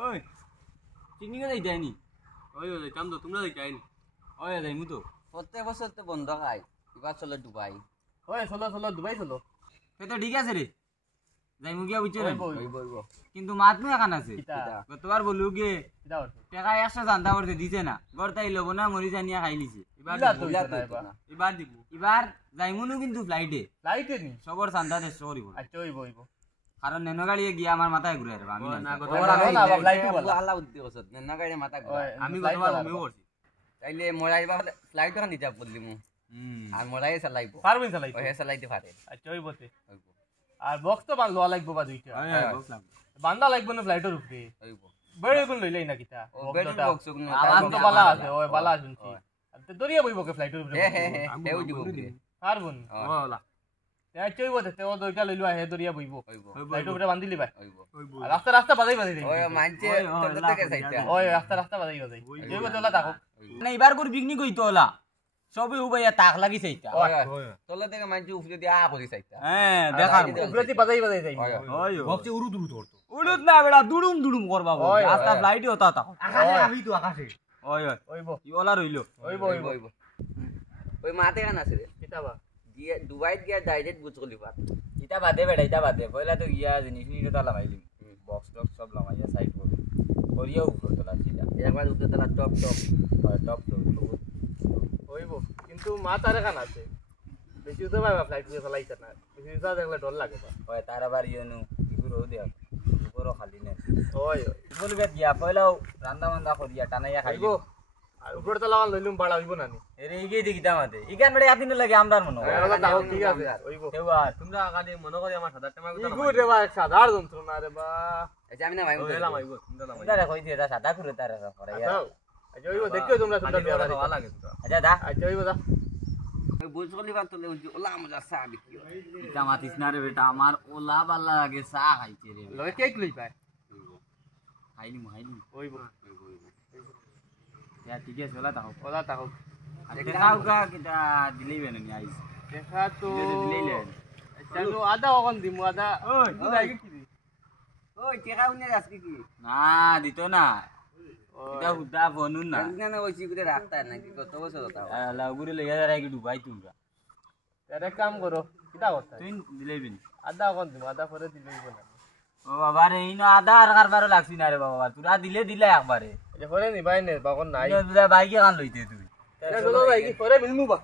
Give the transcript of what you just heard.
ওই পিকনিকে যাইতাইনি ওই যাইতাম তো তোমরা যাইতাইনি ওই যাইমু তো প্রত্যেক বছর তো বন্ধ খাই এবার চলো দুবাই ওই চলো দুবাই চলো সে তো ঠিক আছে রে যাইমু গিয়া বুঝছো না কিন্তু মাত নু এখান আছে গতবার বলু গে টাকা 100 জানতা করতে দিছে না গড়তাই লব না মরি জানিয়া খাই লিছে এবার দিব এবার যাইমু নু কিন্তু ফ্লাইটে নি সবর চান্দা দেশ করিব আচ্ছা হইব কারণ নেনো গাড়িয়ে গিয়া আমার মাথায় ঘুরে আরবা আমি না আল্লাহ উদ্যোগ আছে না গাড়ি মাথা আমি গতবার আমিও করছি তাইলে মরাইবা ফ্লাইট খান দিতা বললি মু আর মরাই চালাইবো পারবেন চালাইতে ওই চালাইতে পারে আচ্ছা হইবতে আর বক্স তো বান লওয়া লাগবো বা দুইটা হ্যাঁ বক্স লাগবে বান্দা লাগবো না ফ্লাইটের উপরে হইবো বেড়ে গুণ লইলাই না কিতা ও বেড়ে বক্স গুণ আওয়াজ তো বালা আছে ওই বালা শুনছি তো দরিয়া বইবো কে ফ্লাইটের উপরে হেউ দিব পারবুন ওলা আচ্ছা হইবতে তো দুইটা লইলো হে দরিয়া বইবো ফ্লাইটের উপরে বান্ধিলি ভাই আর রাস্তা বাজাই দেই ওই মানছে তোর থেকে যাইতা ওই রাস্তা বাজাই হইবো তোলা থাকো না এবার করে পিকনিক হইতো ওলা সবে উবাইয়া তাক লাগিছে এটা তোলা থেকে মানছে উপরে দিয়া করি যাইতা হ্যাঁ দেখার উপরে বাজাই যাই ওই বক্সে উড়ু ধরতো উড়ুত না বেড়া দুড়ুম করবা বল রাস্তা ফ্লাইটে হতা তা আকাশে আমি তো আকাশে ওই হইবো ই ওলা রইলো হইবো ওই মাতে কান আছে রে কিতাবা গিয়া দুবাইত গিয়া ডাইরেক্ট বুঝ করলি পার ইটা বাদে বেড়া ইটা বাদে পয়লা তো গিয়া জিনিস নিয়ে তো লাগাইলি বক্স টক্স সব লাগাইয়া সাইড করে করিয়া উপর তোলা সিধা একবার উঠে তালা টপ টপ হইবো কিন্তু মা তারে কান আছে বেশি তো ভাই ফ্লাইট দিয়ে চালাইতে না বেশি যা দেখলে ডর লাগে বা ওই তার আবার ইয়েনু ইগুরো দেয়া উপরও খালি নে ওই বলবে গিয়া পয়লাও রান্দা বান্দা করিয়া টানাইয়া খাইবো আর উপরে তো লাগান লইলুম বাড়া হইবো না নি এরে ইগে দেখি দামাতে ইগান বেড়ে আদিন লাগে আমরার মনো ওলা দাও ঠিক আছে হইবো এবার তোমরা আগাদে মনে করি আমার সাদা টাকা কথা ইগু রে ভাই সাদার যন্ত্রণা রে বা আচ্ছা আমি না ভাই এলাম আইবো তোমরা লাম তারে কই দিয়ে সাদা করে তারে করে আচ্ছা হইবো দেখো তোমরা সুন্দর দেওয়া ভালো লাগে আচ্ছা দা আচ্ছা হইবো দা ওই বুঝ করলি পার তোলে ওলা মজা চা বিকি ইটা মাতিস না রে বেটা আমার ওলা বালা লাগে চা খাইছে রে লগে কেক লই পায় খাইলি হইবো ইয়া ঠিক আছে ওলা তাও ওলা তাও দেখাও কা কিটা দিলেই বেনে নি আইস দেখা তো দিলেই লে চলো আদা ওখান দিমু আদা ওই লাগে কি ওই টেকা উনি আজকে কি না দিত না এটা হুদা বনুন না না ওই চিকুতে রাখতা নাকি কত বছর তাও লাগুরে লইয়া যারা কি ডুবাই তুলবা আরে কাম করো কিটা করতে তুই দিলেই বিন আদা ওখান দিমু আদা পরে দিলেই বনা ও বাবা রে ইনো আদা আর কারবারও লাগছি না রে বাবা তুরা দিলে একবারে এটা পরে নিবাই নে বাগন নাই বাইকে কান লইতে তুই চলো ভাই কি পরে মিলমু বা